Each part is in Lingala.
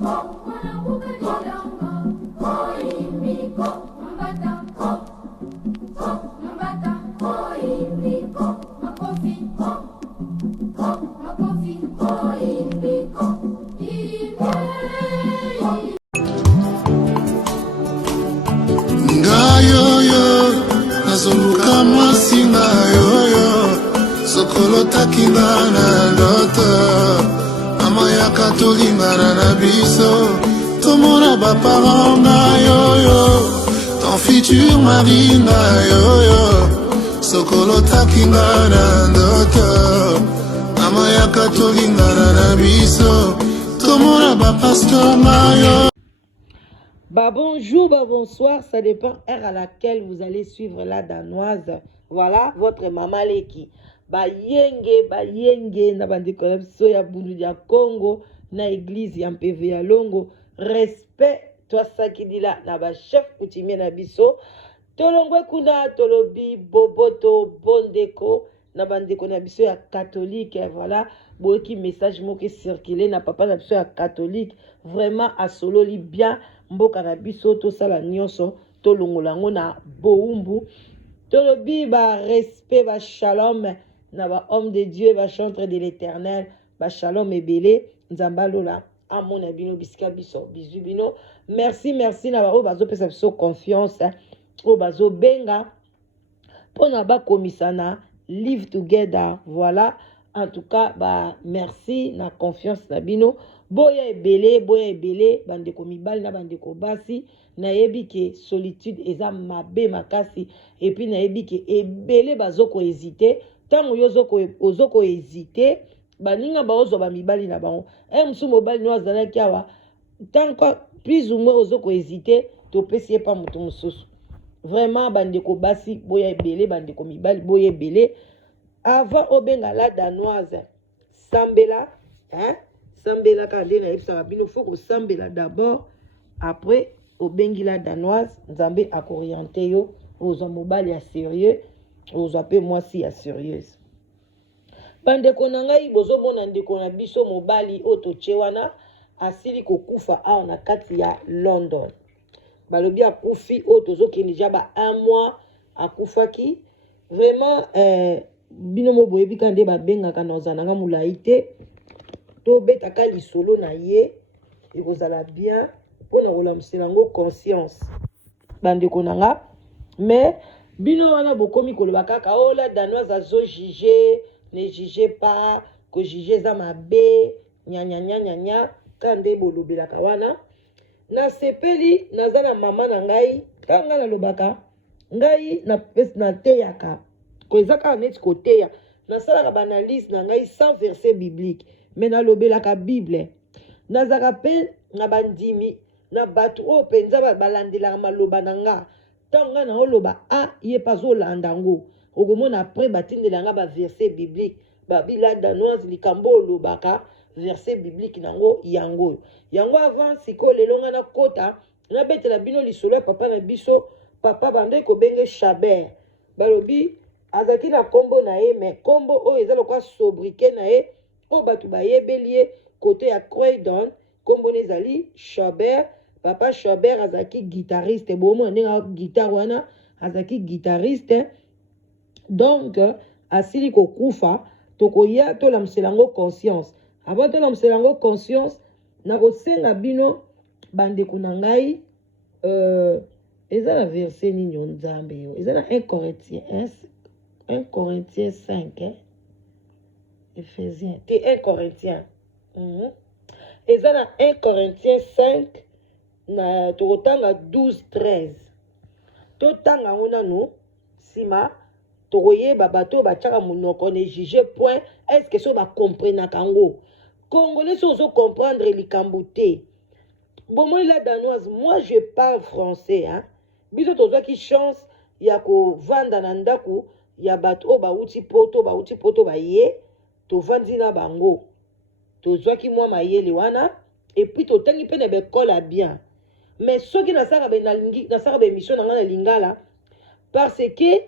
Nazoluka masinga yoyo sokolo takinga na ndoto mama yaka tolingana na biso tomona baparanga yoyo ton futur mari nga yoyo sokolo takinga na ndoto mama yaka tolingana na biso tomona bapasteur nga yoyo. Bah bonjour, bah bonsoir, ça dépend heure à laquelle vous allez suivre la danoise. Voilà, votre maman Leki. Bah yenge, na bandi konapso ya bundu ya Congo, na église ya MPV ya Longo. Respect, toi ça qui dit là, na ba chef coutumier na biso. Tolongwe kuna, tolobi, boboto, bondeko, na bandi konabiso ya catholique, voilà. Boki message mo qui circulé, na papa na biso ya catholique. Vraiment, à solo li bien. Mboka na biso to sala nyonso to longolango na boumbu to lobi ba respect ba shalom na ba homme de Dieu ba chantre de l'Éternel ba shalom ebele nzamba lola amona bino bisika biso bizu bino merci na ba o bazo pesa biso confiance o bazo benga pona ba komisana live together voilà en tout cas ba merci na confiance na bino boya ebele bandeko mibali na bandeko basi nayebi ke solitude eza mabe makasi et puis nayebi ke ebele bazoko hésiter tango ozoko hésiter baninga baozwa ba mibali na bango musu mobali no azalaki awa tango plus ou moins ozoko hésiter topesi pa mutu mususu vraiment bandeko basi boya ebele bandeko mibali boya ebele avant obenga la danoise sambela sambela kande na yebisaka bino faut ko sambela d'abord après obengi la danoise nzambe akorienter yo ozwa mobali ya sérieux ozwa pe mwasi ya sérieuse bandeko na ngai bozomona ndeko na biso mobali otoche wana asili kokufa awa na kati ya London balobi akufi oyo tozokende ja ba 1 mois akufaki vraiment bino mo boyebi kande babengaka na ozananga molai te to betaka lisolo na ye ekozala bien mpona kolamusela yango conscience bandeko na nga mais bino wana bokomi koloba kaka o la danoise azo juge ne juge pas ko juge eza mabe nya kande bolobelaka wana nasepeli naza na mama na ngai tanga nalobaka ngai na teyaka ko eza kaka neti koteya nasalaka banalise na ngai sans verset biblique mais nalobelaka bible nazaka pe na bandimi na bato oyo mpenza balandelaka maloba na nga ntango nga na oloba ye mpe azolanda ngo okomona apres batindelanga baverset biblique babila danoise likambo olobaka verset biblique nango yango avant sikoyo lelo nga nakota nabetela bino lisolo ya papa na biso papa bandeki kobenge Chabert balobi azalaki na kombo na ye mais kombo oyo eza lokwa sobriquet na ye oyo bato bayebeli ye kote ya Croydon kombo ezali Chabert papa Chabert azalaki guitariste bomona ndenge guitare wana azalaki guitariste donc asili kokufa tokoya tolamusela yango conscience avant tolamusela yango conscience nakosenga bino bandeko na ngai eza na verset nini yo nzambe yo eza na 1 Corinthiens 5 Ephésiens te 1 Corinthiens eza na 1 Corinthiens 5 na tokotanga 12-13 totanga yango nanu nsima tokoyeba bato batiaka monoko ne juge point est ce que so bakomprenaka yango congolais so ozocomprendre likambo te bomoi la danoise moi je parle français biso tozwaki chance ya kovanda na ndako ya bato oyo bauti poto baye tovandi na bango tozwaki mwa mayele wana epuis totangi mpe na bekola bien mais soki nasaka bemission na nga na lingala parce que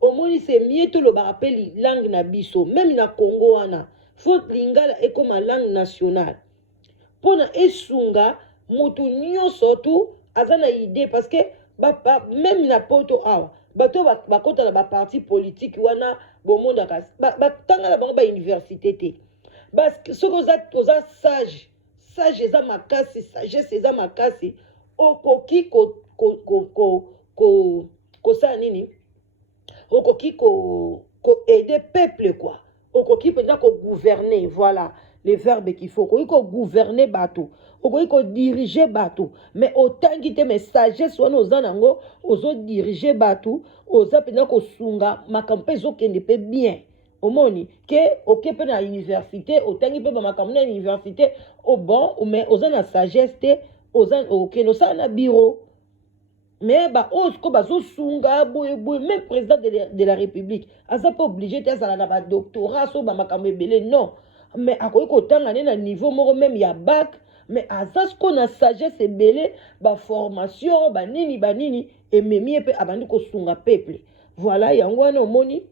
omoni c'est mieux tolobaka mpe langue na biso même na Congo wana faut lingala ekoma langue nationale pona esunga mutu nyonso tu azana idée parce que même na poto awa bato bakota na baparti politique wana bomondaka batanga na bango bauniversité te parce que soki oza sage eza makasi sagesse eza makasi okoki kosala nini okoki aider peuple quoi okoki mpenza gouverner, voilà les verbes qu'il faut okoki gouverner bato okoki diriger bato mais otangi te mais sagesse wana oza nango ozo diriger bato oza mpenza kosunga makambo mpe ezokende mpe bien omoni ke oke mpe na université otangi mpe bamakambo na université bon mais oza na sagesse te okende osala na bureau mais oyo bazosunga boye même président de la république aza pas obligé te azala na badoctorat so bamakambo ebele non mais akoki kotanga ne na niveau moko même ya bac mais aza siko na sagesse ebele baformation banini ememi ye mpe abandi kosunga peuple voilà yango wana omoni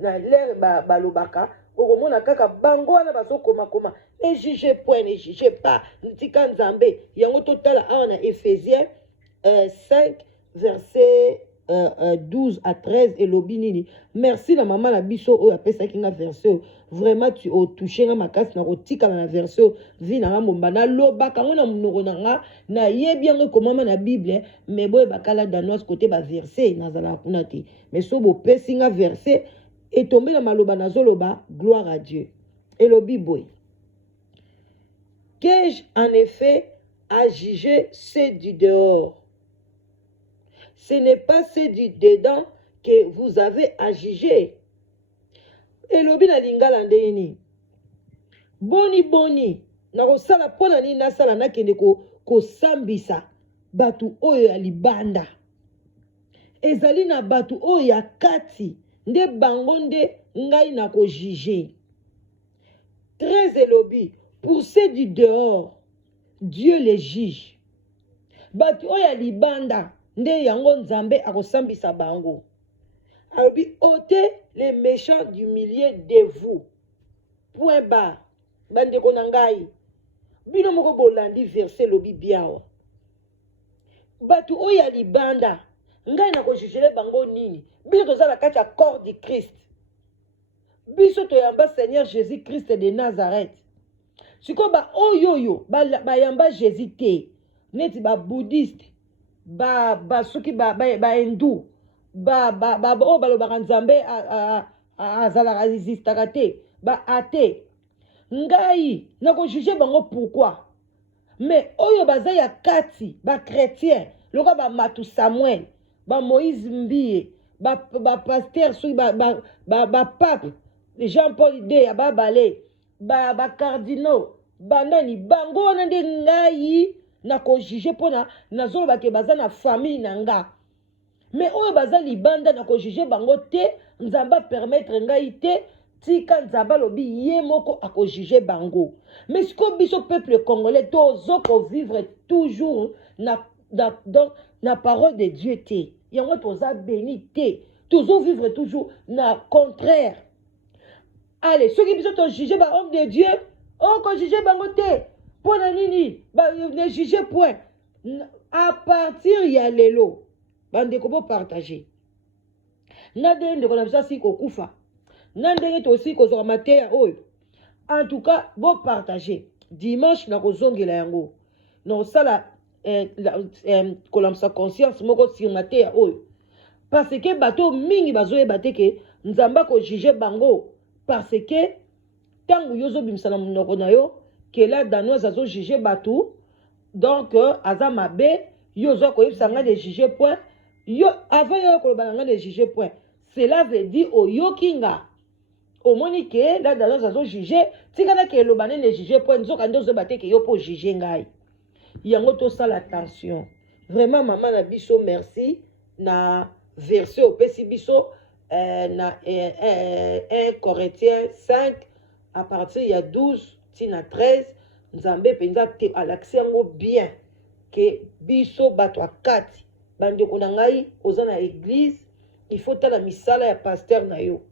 na lere balobaka okomona kaka bango wana bazokomakoma ne juge point ne juge pas ntika nzambe yango totala awa na Ephésiens 5 verset 12 à 13 et lobinini merci na maman la biso oyo apesaki nga verset vraiment tu o touché nga makasi na kotika na verset vi na ngomba na lobaka ngo na munoko na nga na yebi yango komama na bible mais boye bakala danoise côté ba verset nazala kuna te mais so bo pesi nga verset et tombé na maloba nazoloba gloire à Dieu et lobi boy qu'ai-je en effet à juger ceux du dehors? Ce n'est pas ceux du dedans que vous avez à juger. Et lobi na lingala ndeni. Boni. Na kosala pona ni nasala na kende ko sambisa batu oyo ya libanda. Ezali na batu oyo ya kati nde bango nde ngai na ko juger. 13 elobi pour ceux du dehors Dieu les juge. Batu oyo ya libanda nde yango nzambe akosambisa bango. Alobi ôtez les méchants du milieu de vous. Point barre. Bandeko na ngai. Bino moko bolandi verset lobi biawa. Batu oyo ya libanda ngai na ko jugele bango nini? Biso tozala kati ya corps du Christ. Biso toyamba Seigneur Jésus Christ de Nazareth. Siko oyoyo yamba Jésus te. Neti bouddhiste. Soki hindu o balobaka nzambe azalaka resistaka te ate ngai nako juger bango pourquoi mais oyo baza ya kati chrétien loka Matu Samuel Moïse Mbie pasteur soki pape Jean-Paul II babale cardinaux bandani bango wana nde ngai na ko juger pona nazoloba ke baza na famille nanga mais oyo baza libanda na ko juger bango te nzamba permettre ngai te tika nzamba lobi ye moko ako juger bango mais siko biso peuple congolais tozo ko vivre toujours na parole de Dieu te yango toza béni te tozo vivre toujours na contraire allez soki biso to juger ba homme de Dieu ko juger bango te. Pour nini ne jugez point à partir ya lelo bande ko partager na ndenge ko na bisa si ko kufa na ndenge to si ko zo mater oyo en tout cas bo partager dimanche na ko zongela yango no sala ko lamsa conscience moko sur mater oyo parce que bato mingi bazoye bateke nzamba ko juger bango parce que tangu yozo bimsana munoko na yo que là danoise azo juger batou donc azama be yo zo ko yipsanga de juger point yo avant yo ko balanga de juger point cela veut dire o yo kinga o monique là danoise azo juger tikana ke lo bané de juger point nzoka ndozo bateke yo po juger ngai yango to sala attention vraiment maman na biso merci na verset au pesi biso na 1 Corinthiens 5 à partir ya 12 tina 13 nzambe penza te alaxi yango bien que biso bato akati bandeko na ngai oza na église il faut tala misala ya pasteur na yo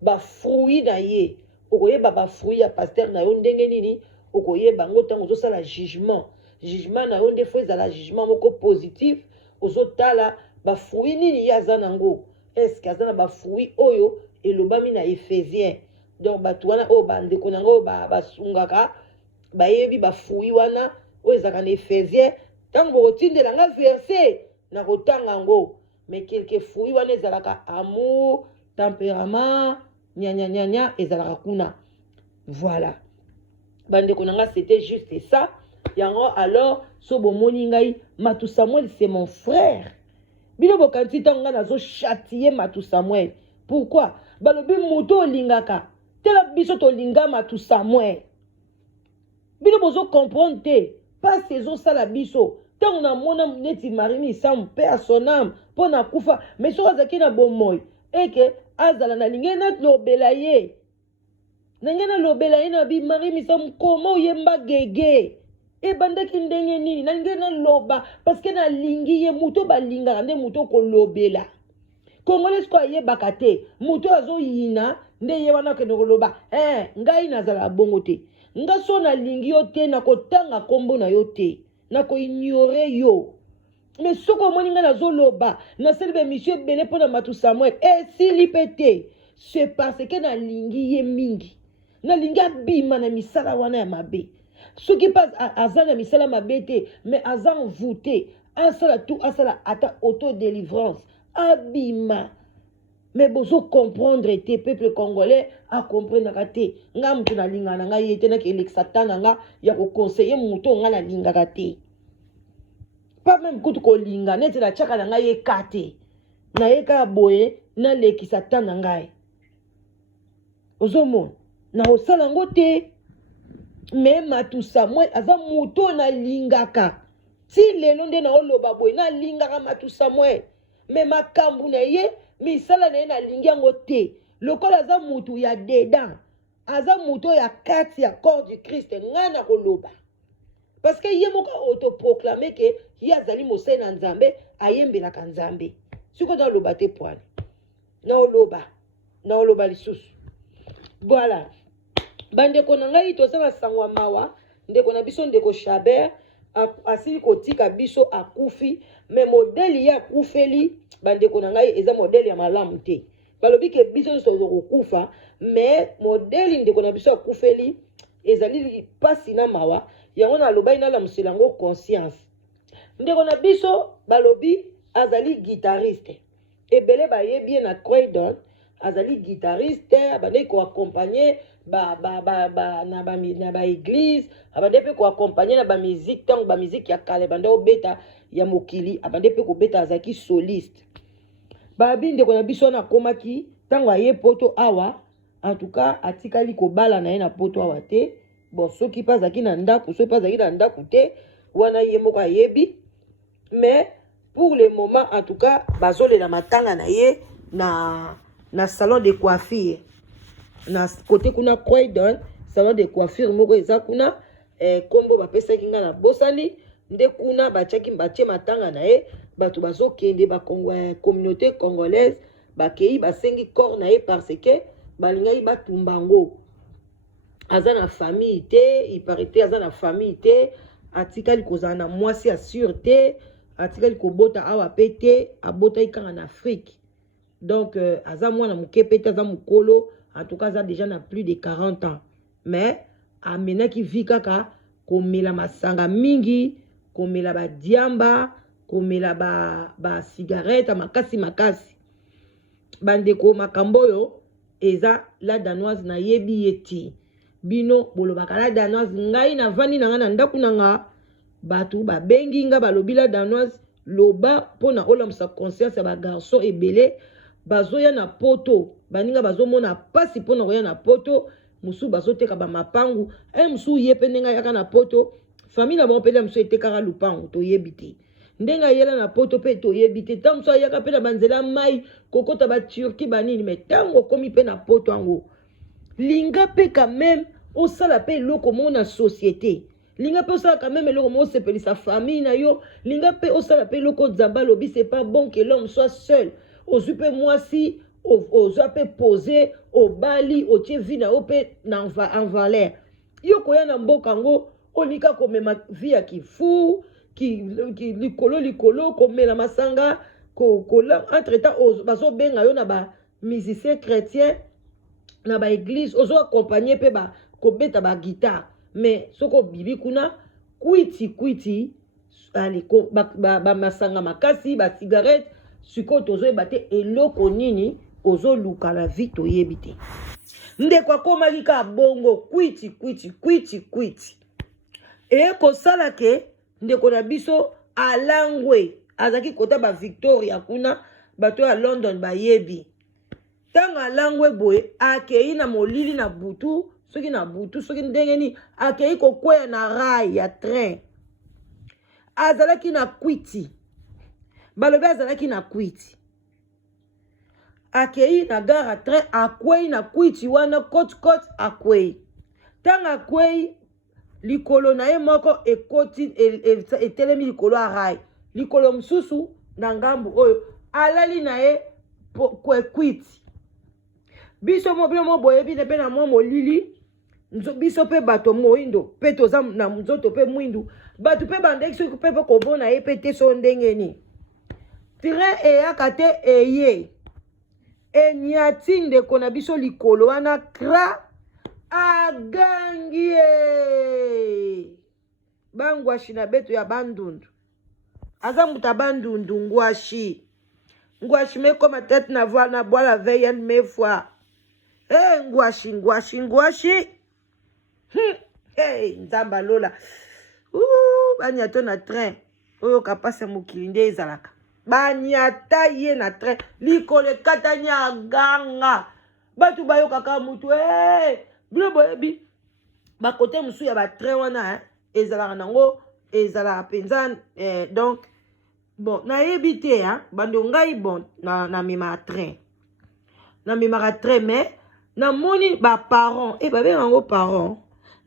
ba fruit na ye okoyeba ba fruit ya pasteur na yo ndenge nini okoyeba ngo tango ozosala jugement na yo nde fo ezala jugement moko positif ozotala bafruit nini ye aza nango eske aza na bafruit oyo elobami na Ephésien. Donc bato wana oyo bandeko nango oyo basungaka bayebi bafruit wana oyo ezalaka na Ephésien ntango bokotindela nga verset na kotanga yango. Mais quelque fruit wana ezalaka amour, tempérament, nya ezalaka kuna. Voilà. Bandeko nanga c'était juste ça. Yango alors so bomoni ngai Matou Samuel c'est mon frère. Bino bokanti tanga nazo châtier Matou Samuel. Pourquoi? Balobi moto lingaka. Tela biso to linga Matou Samuel. Bino bozo comprendre te. Pas saison sala biso. Tant on a mon âme neti marini sans père son âme pour na kufa mais so azaki na bomoy et que azala na lingena lobelaye nangena lobelaye na bi marini sans comment yemba gege e bandaki ndenge nini nangena loba parce que na lingi ye muto balinga nde muto ko lobela Congolais ko yebaka te muto azo yina nde ye wana ke loba ngai nazala bongo te nga so na lingi yo te na kotanga kombo na yo te na ko ignorer yo. Mais ce que moi na zoloba na selbe monsieur belé pour Matou Samuel si lipete c'est parce que na lingi ye mingi na linga bima na misala wana ya mabe ce qui passe azana misala mabe te mais azan voûté asala tout asala ata auto délivrance abima. Mais bozo comprendre te peuple congolais a comprendre kate nga mtu na linga na nga yete na ke satana nga ya ko conseiller muto nga na linga kate pas même kutu ko linga nete la chaka na nga ye kate na ye ka boye na leki satana ngai ozomo na osala ngote mais Matou Samuel aza muto na lingaka si lelo nde na oloba boye na lingaka Matou Samuel mais makambu na ye misala na ye na lingi yango te lokola aza mutu ya dedan aza mutu ya kati ya corps du Christ nga na koloba parce que ye moko autoproclamer ke ye azali mosai na nzambe ayembelaka nzambe siko na loba te poane na oloba lisusu. Voilà bandeko na ngai tozala sangwa mawa ndeko na biso ndeko Chabert asili kotika biso akufi mais modèle ya akufeli bandeko na ngai eza modèle ya malamu te balobi ke biso sozo kokufa mais modèle ndeko na biso akufeli ezali pasi na mawa yango na lobai na la muselango conscience ndeko na biso balobi azali guitariste ebele bayebi na Croydon azali guitariste abandeki ko accompagner na ba église abandeki ko accompagner na ba musique tant ba musique ya kale bande obeta ya mokili abandeki ko beta azaki soliste babi ndeko na biso na komaki tango aye poto awa en tout cas atikali ko bala na ye na poto awa te bon soki pas azaki na ndako soki pas azaki na ndako te wana ye moko ayebi mais pour le moment en tout cas bazolela matanga na ye na salon de coiffure na côté kuna Croydon salon de coiffure moko eza kuna kombo bapesaki nga na bosani nde kuna bachaki batie matanga na ye bato bazokende communauté congolaise bakei basengi corps na ye parce que balingai batumbango aza na famille te iparité aza na famille te atikali kozala na mwasi assure te atikali kobota awa pe te abotaki kaka na Afrique donc aza mwana moke pe te aza mokolo en tout cas aza déjà na plus de 40 ans mais amenaki vi kaka komela masanga mingi komela badiamba komela ba cigarette makasi bandeko makambo oyo eza la danoise na yebi yeti bino bolobaka la danoise ngai na vandi na nga na ndaku na nga batu babengi nga balobi la danoise loba pona olamusa conscience ya ba garçon ebele bazoya na poto baninga bazomona pasi pona koya na poto musu bazoteka ba mapangu musu yepe ndenga yaka na poto famille na bonpela musu etekaka lupangu toyebi te ndenga yela na poto pe toyebi te tango musu ayaka pe na banzela mai kokota ba turki banini mais tango komi pe na poto ango linga pe quand même osala pe eloko mo na société linga pe osala quand même eloko mo osepelisa famille na yo linga pe osala pe eloko nzambe alobi c'est pas bon que l'homme soit seul ozwi pe mwasi ozwa pe posé obali otie vi na yo pe en valeur yo koya na mboka ngo onika komema vie ya kifu likolo komela masanga kola entre temps bazobenga yo na ba musicien chrétien na ba église ozo accompagner pe ba kobeta ba guitare mais soko bibi kuna kwiti ali ba masanga makasi ba cigarette siko tozo ebate eloko nini ozo luka la vie toyebi te ndeko akomaki ka bongo kwiti e kosala ke ndeko na biso alangwe azaki kota ba Victoria kuna bato ya London bayebi tanga alangwe boye akei na molili na butu soki ndengeni akei kokweya na rail ya train azalaki na kwiti balobi azalaki na kwiti akei na gare à train akwei na kwiti wana kote akwei tanga akwei likolo na ye moko ekoti etelemi likolo ya rail likolo mosusu na ngambu oyo alali na ye kwiti biso mo boyebi ne pe na mwa molili biso pe bato moindo pe toza na nzoto pe mwindu bato pe bandeki soki pe kobona ye pe te so ndengeni train eyaka te eye enyati ndeko na biso likolo wana kra agangi bangwashi na beto ya bandundu aza muta bandundu ngwashi me koma tete na voix na bois la veille une mes fois ngwashi hey nzamba lola banyata na train oyo kapasa mokili nde ezalaka banyata ye na train likolo ekatani aganga bato bayokaka mutu bino boyebi bakote mosusu ya batrain wana ezalaka nango ezalaka mpenza donc bon nayebi te bando ngai bon na memaka train mais namoni baparent babenga yango parent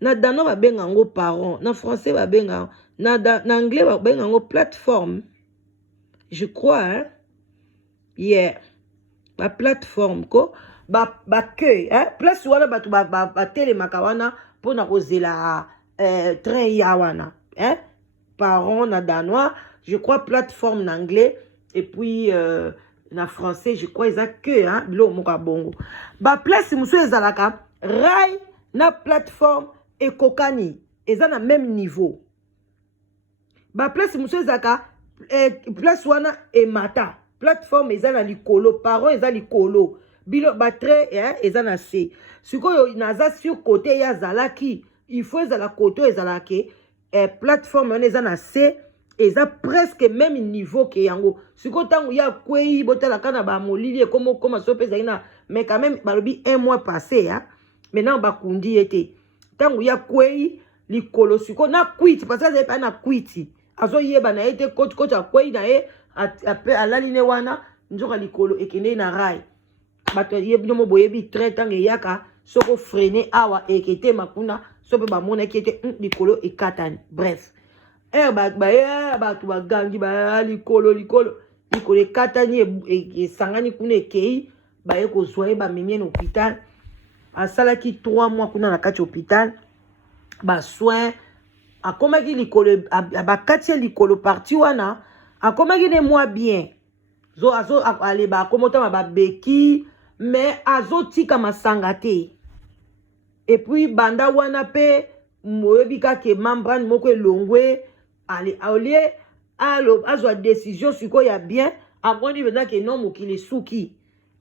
na dano babenga yango parent na français babenga na anglais babenga yango plateforme je crois ba plateforme ko queue place wana bato batelemaka wana mpona kozela train ya wana parent na danois je crois plateforme en anglais et puis na français je crois eza queue bilo moka bongo ba place musu ezalaka rail na plateforme ekokani eza na même niveau ba place musu ezalaka place wana emata plateforme eza na likolo paro eza likolo bilo batre eza na se sikoyo naza sur côté ya zalaki il faut ezala côté ezalaki plateforme wana eza na se eza presque même niveau ke yango sikoyo tango ya kwei botalaka na bamolili ekoma so peza ina mais quand même balobi un mois passé maintenant bakundi ete tango ya kwei likolo sikoyo na kwiti parce que ezali na kwiti azoyeba na ye te koti akwei na ye alali ne wana nzoka likolo ekende na rail bato yebi mo boyebi très tango eyaka soko freiner awa ekete makuna so pe bamonaki ete likolo ekatani bref bato bagangi likolo ekatani esangani kuna ekei baye kozwa ye bamemie na hôpital asalaki 3 mois kuna na kati hôpital basoin akomaki likolo bakati ya likolo parti wana akomaki ne mwa bien aleba akomotama babeki mais azotika masanga te et puis banda wana pe moyebi kaka membrane moko elongwe alie azwa décision sikoyo ya bien amoni mpenza ke non mokili esuki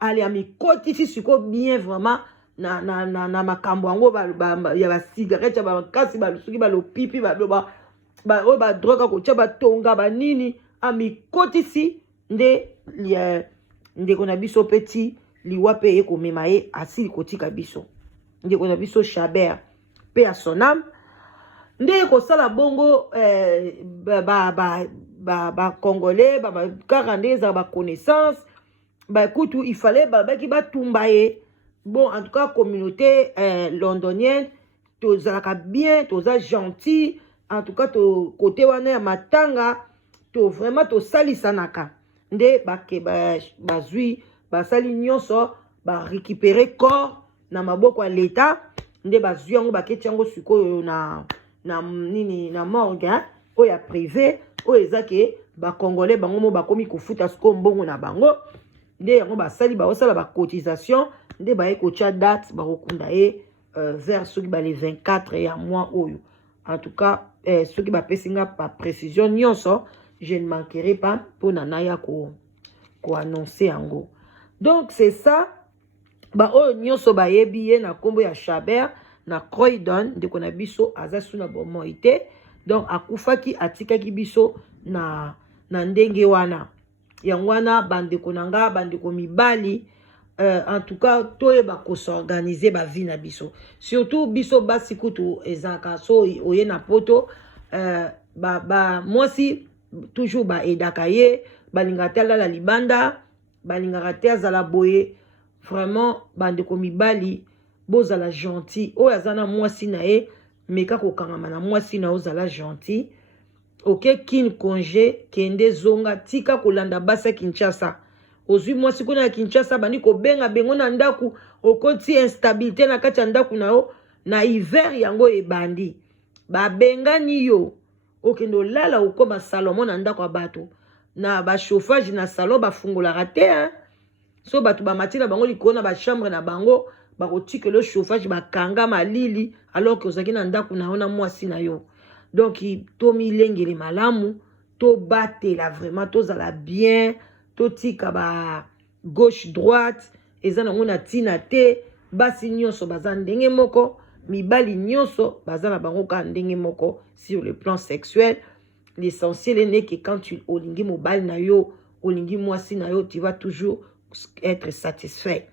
ale amikotisi sikoyo bien vraiment na makambo yango ya basigarete ya bakasi balosuki balopipi oyo badroga kotia batonga banini amikotisi nde ndeko na biso peti liwa pe ye komema ye asili kotika biso ndeko na biso Chabert pe a son âme nde kosala bongo congolais kaka nde ezala connaissance kutu il fallait babaki batumba ye bon en tout cas communauté londonienne tozalaka bien toza gentil en tout cas côté wana ya matanga vraiment tosalisanaka nde bazwi basali nyonso récupérer corps na maboko ya leta nde bazwi yango baketi yango sikoyo na nini na morgue oyo ya privé oyo eza ke bakongolais bango mo bakomi kofuta sikoyo mbongo na bango nde yango basali baosala bacotisation nde baye kotia date bakokunda ye vers soki bale 24 ya mois oyo. En tout cas soki bapesi nga pa précision nyonso je ne manquerai pas pour naya ko annoncer yango. Donc c'est ça ba oyo nyonso bayebi ye na kombo ya Chabert na Croydon de kona biso aza suna bomoi te, donc akufaki atikaki biso na ndenge wana yango wana bandeko nanga bandeko mibali en tout cas toyeba ko s'organiser ba vie na biso, surtout biso basi kutu ezaka so oye na poto mwasi toujours ba edaka ye balinga tala la libanda balinga te azala boye. Vraiment bandeko mibali bozala gentil oyo azana mwasi na ye meka kokangama na mwasi na ozala gentil. Ok kin congé kende zonga tika kolanda basa Kinshasa ozwi mwasi kuna ya Kinshasa bani ko benga bengo na ndaku okoti instabilité na kati ya ndaku na yo na hiver yango ebandi babengani yo okendo lala okoma Salomon na ndaku ya bato na ba chauffage na salon bafungolaka te so bato bamati na bango likolo na ba chambre na bango bakotika le chauffage bakanga malili alors que ozaki na ndaku na yo na mwasi na yo. Donc to milengele malamu to batela vraiment tozala bien to tika ba gauche droite ezana ngona tina te basi nyonso baza ndenge moko mibali nyonso baza na bango ka ndenge moko sur le plan sexuel. L'essentiel est que quand tu olingi mobile na yo olingi mwasi na yo tu vas toujours être satisfait.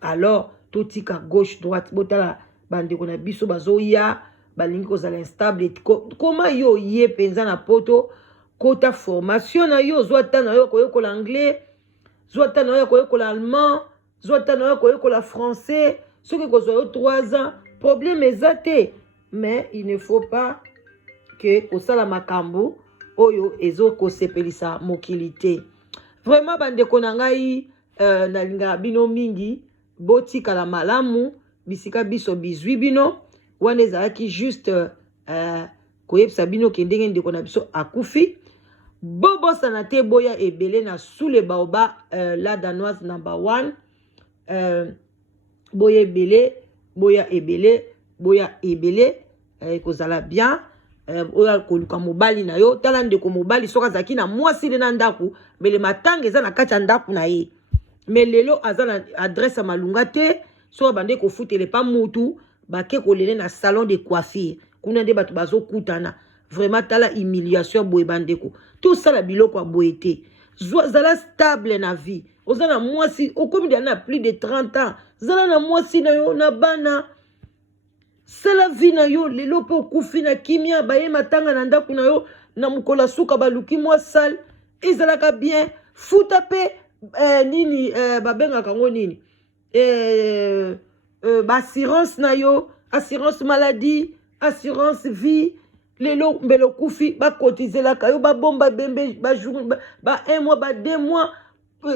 Alors to tika gauche droite botala bandeko na biso bazoya balingi kozala instable comment yo ye penza na poto kota formation na yo zwata na yo koyekola anglais zwata na yo koyekola allemand zwata na yo koyekola français soki kozwa yo 3 ans problème ezate, mais il ne faut pas que osala makambo oyo ezo kosepelisa mokilité. Vraiment bandeko na ngai nalinga bino mingi botika la malamu bisika biso bizwi bino wana ezalaki juste koyebisa bino ke ndenge ndeko na biso akufi bobosana te boya ebele na sous le baoba la danoise number 1 boya ebele kozala bien oya koluka mobali na yo tala ndeko mobali soka zaki na mwasi le na ndaku mele matanga eza na kati ya ndaku na ye mais lelo azala adresse malunga te so bande ko futele pa mutu bake kolele na salon de coiffure kuna nde bato bazokutana vraiment tala humiliation boye bandeko tout ça la biloko boye te zala stable na vie ozana mwasi okomi na plus de 30 ans zala na mwasi na yo na bana c'est la vie na yo lelo po kufi na kimia baye matanga na ndaku na yo na mukola suka baluki mwa sale ezalaka bien futa pe nini babenga kango nini assurance na yo assurance maladie assurance vie lelo mbelo kufi ba cotiser la kayo ba bomba bembe ba jour ba 1 mois ba 2 mois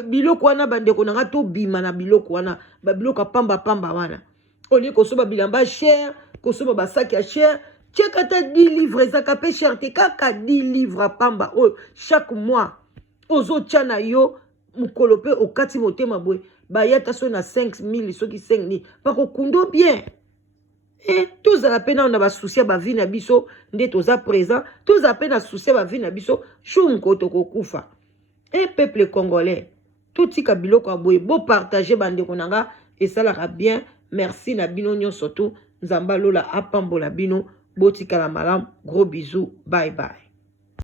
biloko wana bandeko na to bima na biloko wana ba biloko pamba wana oli ko soba bilamba cher ko soba ba sac ya cher cheka ta 10 livres za ka pe cher te kaka 10 livres pamba chaque mois ozo tchana yo mukolo pe okati motema boy ba yata so na 5000 soki 5000 pa ko kundo bien. Et tous à la peine on a ba souci ba vie na biso nde toza présent tous à peine souci ba vie na biso chum koto kokufa. Et peuple congolais tout tika biloko aboye bo partager bande konanga et ça la bien. Merci na bino nyon surtout nzamba lola apambola bino botika la malam, gros bisous, bye bye.